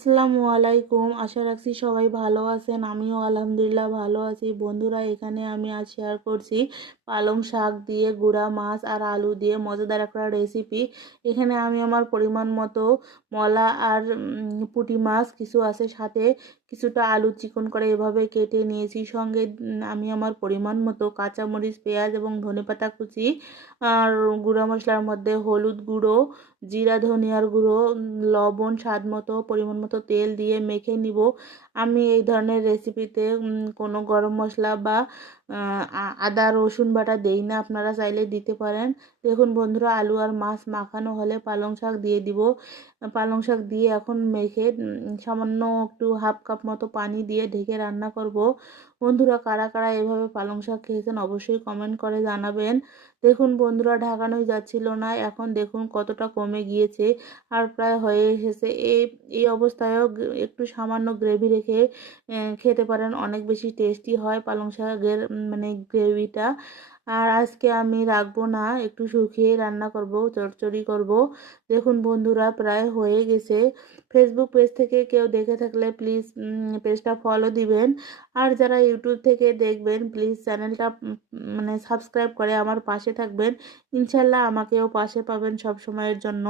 আসসালামু আলাইকুম। আশা রাখছি সবাই ভালো আছেন। আমিও আলহামদুলিল্লাহ ভালো আছি। বন্ধুরা, এখানে আমি আজ শেয়ার করছি পালং শাক দিয়ে গুঁড়া মাছ আর আলু দিয়ে মজাদার একটা রেসিপি এখানে আমি আমার পরিমাণ মতো মলা আর পুঁটি মাছ কিছু আছে সাথে কিছুটা আলু চিকন করে এভাবে কেটে নিয়েছি। সঙ্গে আমি আমার পরিমাণ মতো কাঁচামরিচ, পেঁয়াজ এবং ধনেপাতা কুচি আর গুঁড়া মশলার মধ্যে হলুদ গুঁড়ো জিরা, ধনিয়ার গুঁড়ো, লবণ, স্বাদ মতো, পরিমাণ মতো তেল দিয়ে মেখে নিব। আমি এই ধরনের রেসিপিতে কোনো গরম মশলা বা আদা, রসুন বাটা দেই না, আপনারা চাইলে দিতে পারেন। দেখুন বন্ধুরা, আলু আর মাছ মাখানো হলে পালং শাক দিয়ে দিব। পালং শাক দিয়ে এখন মেখে সামান্য একটু হাফ কাপ মতো পানি দিয়ে ঢেকে রান্না করব। বন্ধুরা, কারা কারা এভাবে পালং শাক খেয়েছেন অবশ্যই কমেন্ট করে জানাবেন। দেখুন বন্ধুরা, ঢাকানোই যাচ্ছিল না, এখন দেখুন কতটা কমে গিয়েছে আর প্রায় হয়ে এসেছে। এই এই অবস্থায়ও একটু সামান্য গ্রেভি রেখে খেতে পারেন, অনেক বেশি টেস্টি হয় পালং শাকের মানে গ্রেভিটা। আর আজকে আমি রাখব না, একটু শুকিয়ে রান্না করব চচ্চড়ি করব। দেখুন বন্ধুরা, প্রায় হয়ে গেছে। ফেসবুক পেজ থেকে কেউ দেখে থাকলে প্লিজ পেজটা ফলো দিবেন। আর যারা ইউটিউব থেকে দেখবেন প্লিজ চ্যানেলটা মানে সাবস্ক্রাইব করে আমার পাশে থাকবেন। ইনশাল্লাহ আমাকেও পাশে পাবেন সব সময়ের জন্য।